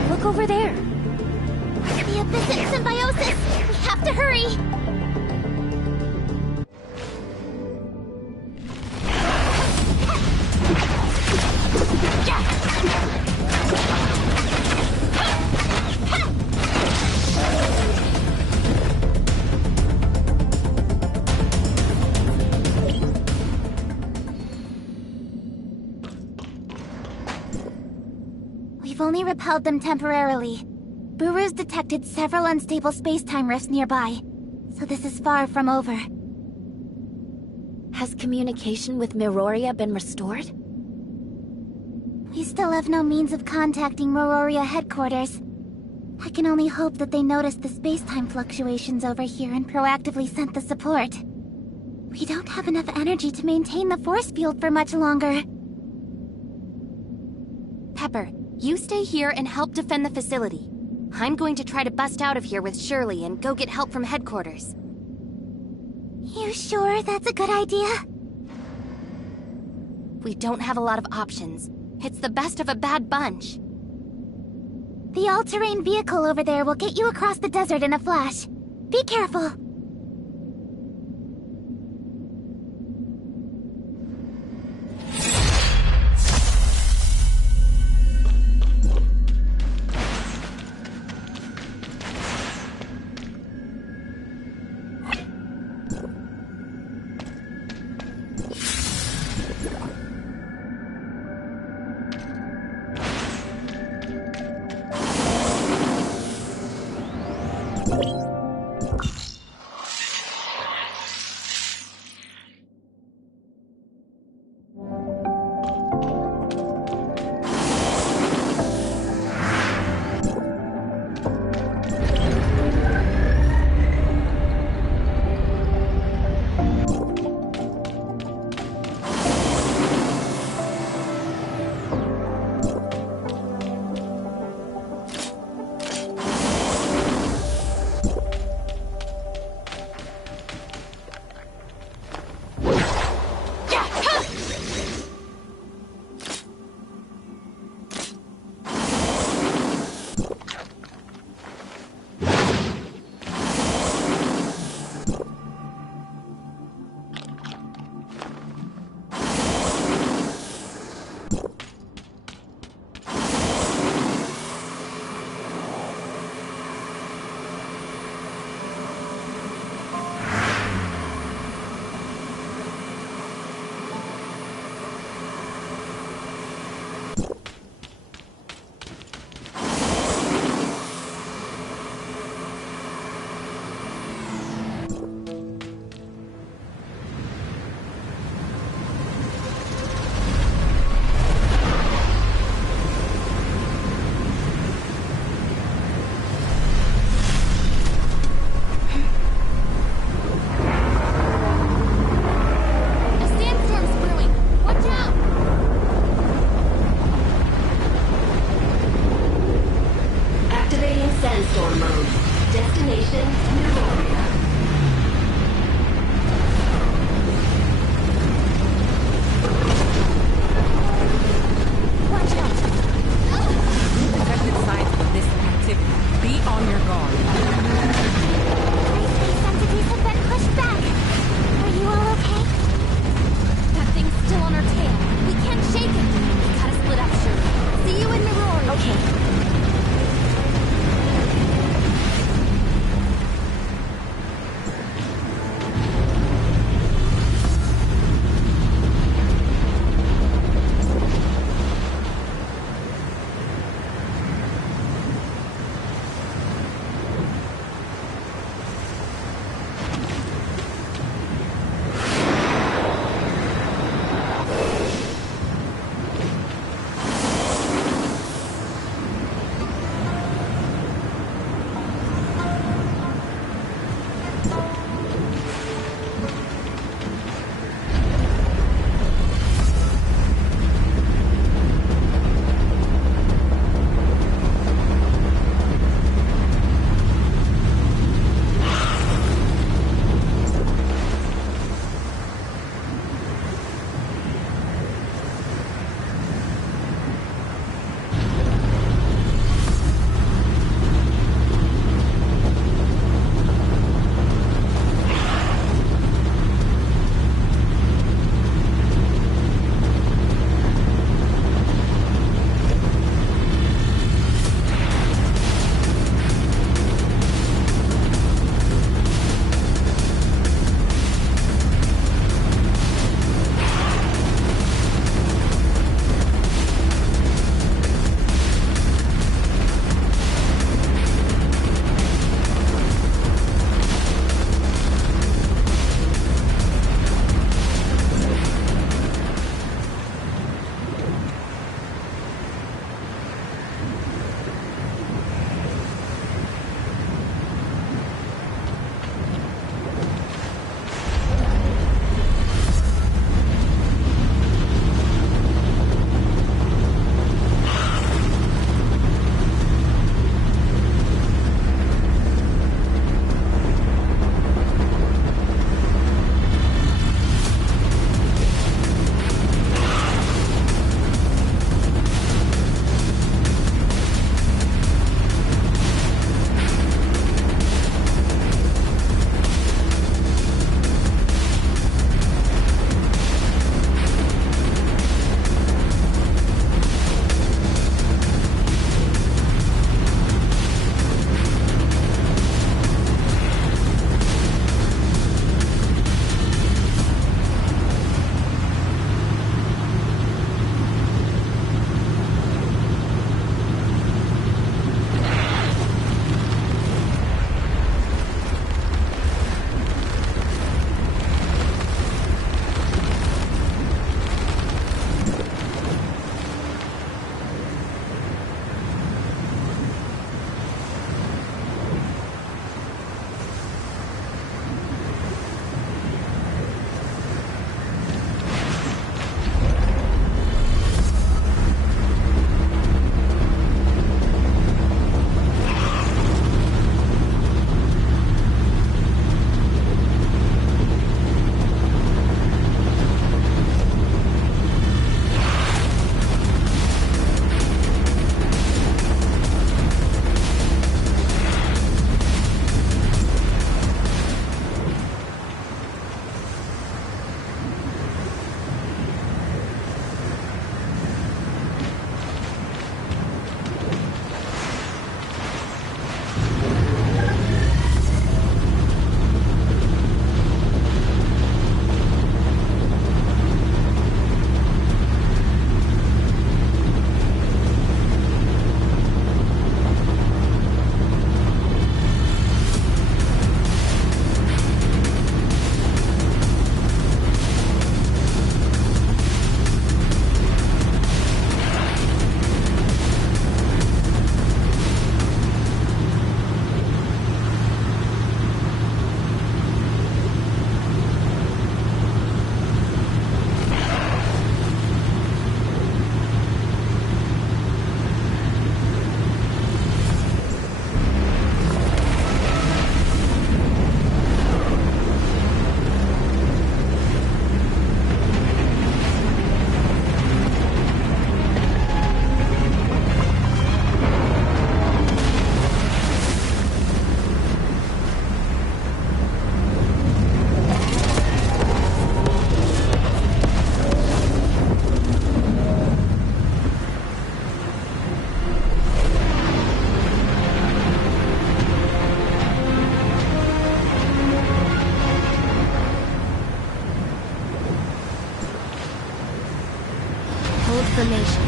Look over there. The abyssant symbiosis! We have to hurry! We've only repelled them temporarily. Buru's detected several unstable space-time rifts nearby, so this is far from over. Has communication with Miroria been restored? We still have no means of contacting Miroria headquarters. I can only hope that they noticed the space-time fluctuations over here and proactively sent the support. We don't have enough energy to maintain the force field for much longer. Pepper, you stay here and help defend the facility. I'm going to try to bust out of here with Shirley and go get help from headquarters. You sure that's a good idea? We don't have a lot of options. It's the best of a bad bunch. The all-terrain vehicle over there will get you across the desert in a flash. Be careful. information.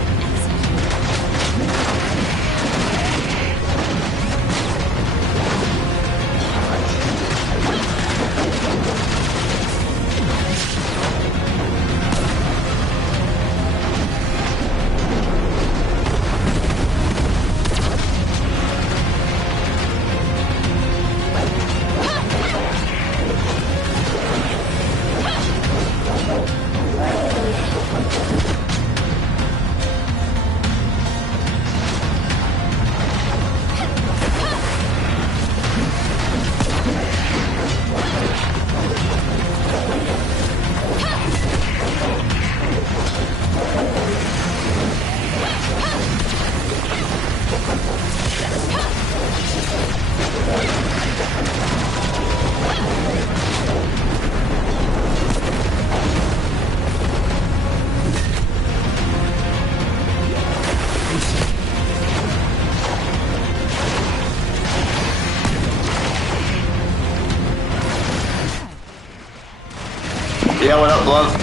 Yeah, what up, love?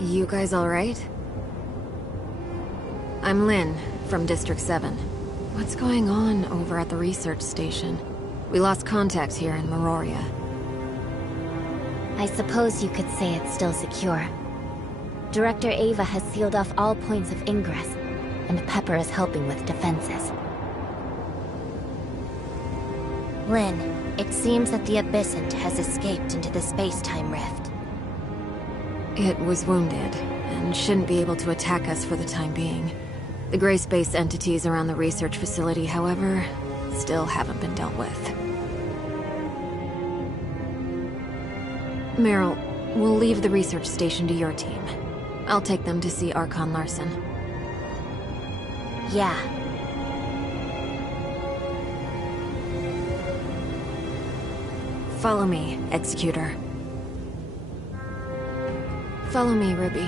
You guys alright? I'm Lynn, from District 7. What's going on over at the research station? We lost contact here in Meroria. I suppose you could say it's still secure. Director Ava has sealed off all points of ingress, and Pepper is helping with defenses. Lynn, it seems that the Abyssant has escaped into the space-time rift. It was wounded, and shouldn't be able to attack us for the time being. The gray space entities around the research facility, however, still haven't been dealt with. Meryl, we'll leave the research station to your team. I'll take them to see Archon Larson. Yeah. Follow me, Executor. Follow me, Ruby.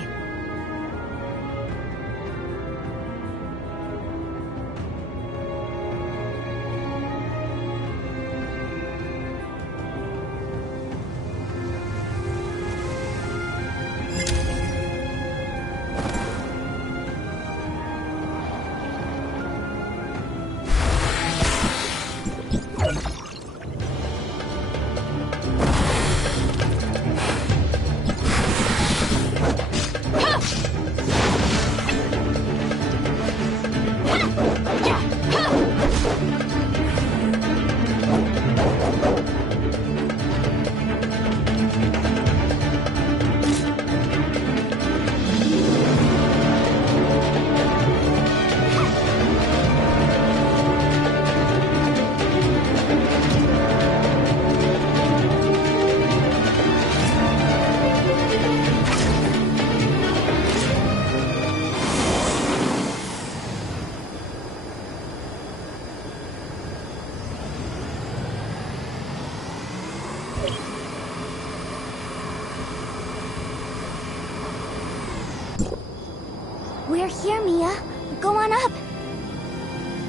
We're here, Mia. Go on up.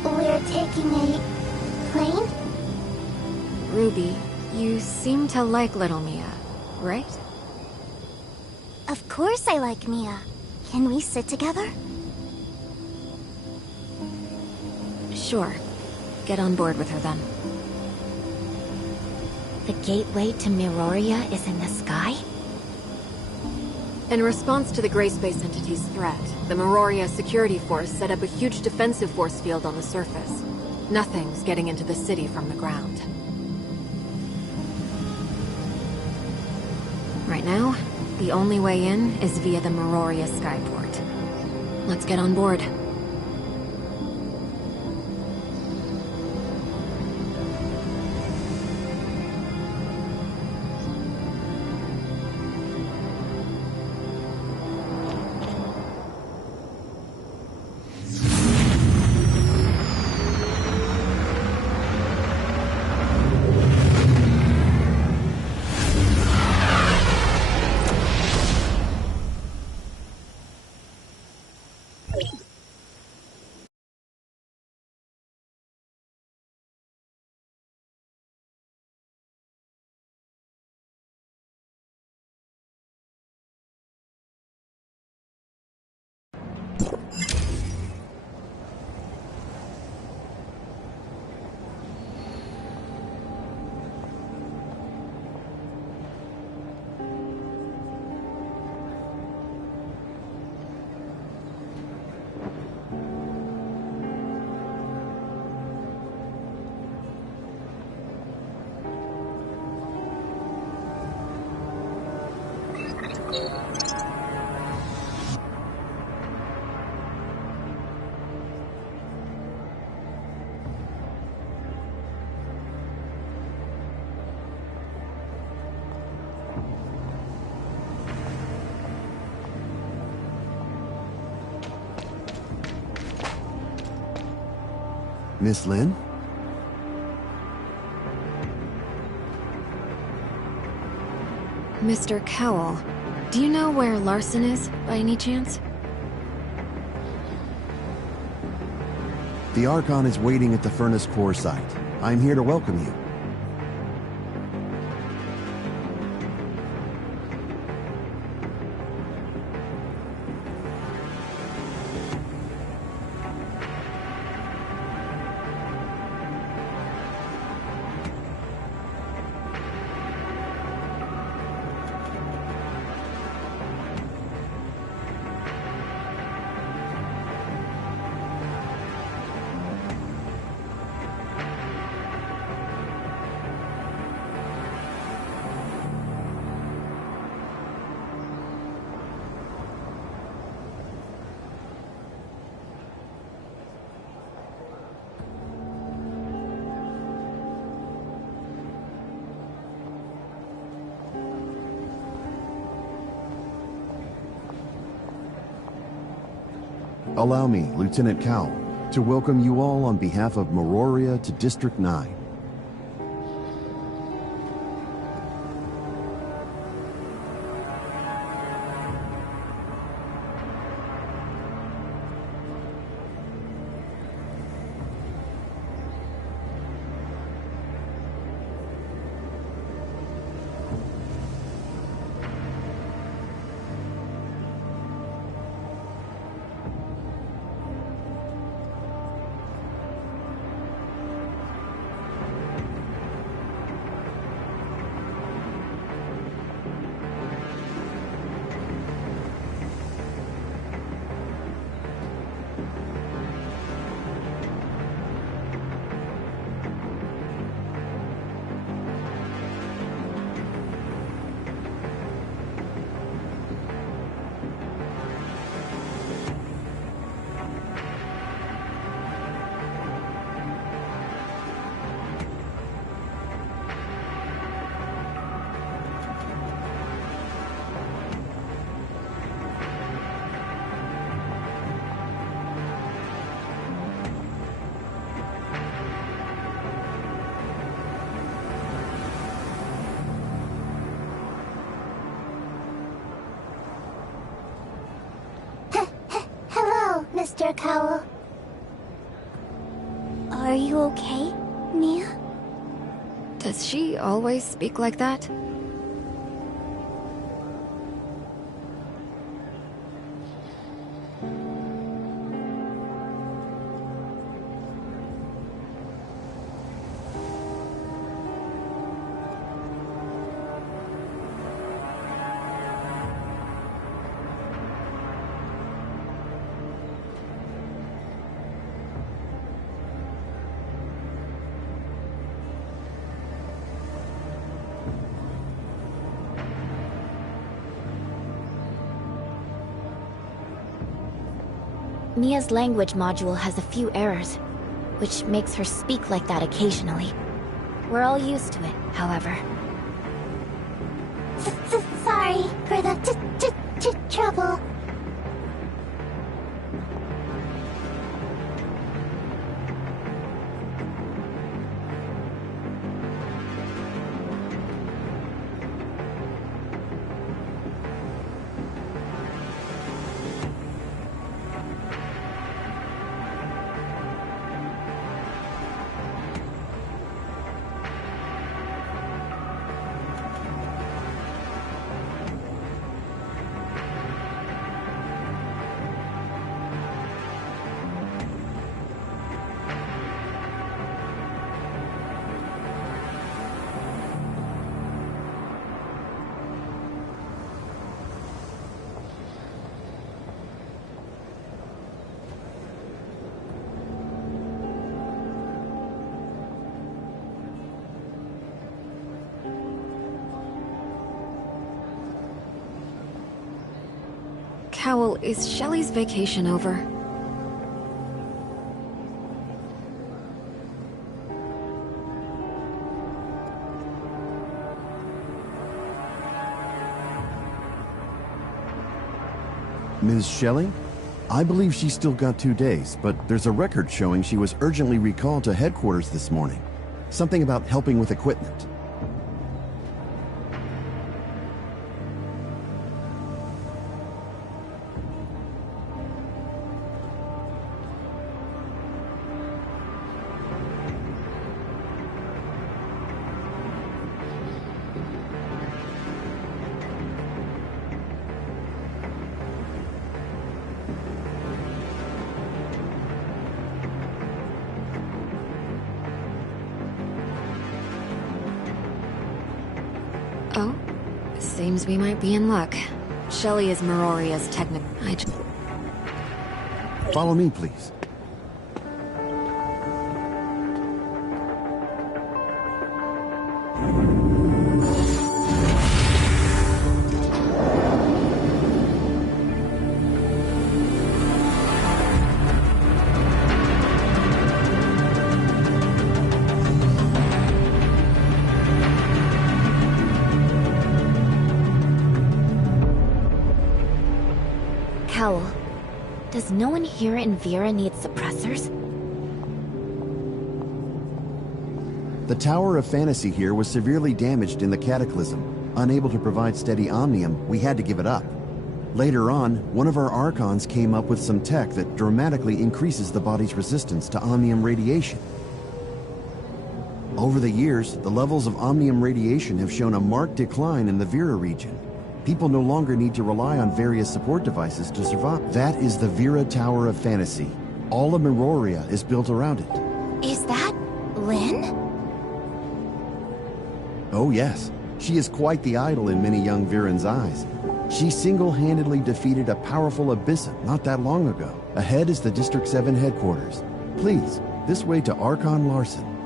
We're taking a plane? Ruby, you seem to like little Mia, right? Of course I like Mia. Can we sit together? Sure. Get on board with her then. The gateway to Miroria is in the sky? In response to the Gray Space Entity's threat, the Miroria Security Force set up a huge defensive force field on the surface. Nothing's getting into the city from the ground. Right now, the only way in is via the Miroria Skyport. Let's get on board. Miss Lin? Mr. Cowell, do you know where Larson is, by any chance? The Archon is waiting at the Furnace Core site. I'm here to welcome you. Allow me, Lieutenant Cowell, to welcome you all on behalf of Miroria to District 9. you okay, Mia? Does she always speak like that? Mia's language module has a few errors, which makes her speak like that occasionally. We're all used to it, however. Sorry for the trouble. Cowell, is Shelley's vacation over? Ms. Shelley? I believe she's still got 2 days, but there's a record showing she was urgently recalled to headquarters this morning. Something about helping with equipment. Oh, seems we might be in luck. Shelley is Miroria's Follow me, please. Cowell, does no one here in Vera need suppressors? The Tower of Fantasy here was severely damaged in the Cataclysm. Unable to provide steady omnium, we had to give it up. Later on, one of our Archons came up with some tech that dramatically increases the body's resistance to omnium radiation. Over the years, the levels of omnium radiation have shown a marked decline in the Vera region. People no longer need to rely on various support devices to survive. That is the Vera Tower of Fantasy. All of Miroria is built around it. Is that Lynn? Oh yes, she is quite the idol in many young Virans' eyes. She single-handedly defeated a powerful Abyssal not that long ago. Ahead is the District 7 headquarters. Please, this way to Archon Larson.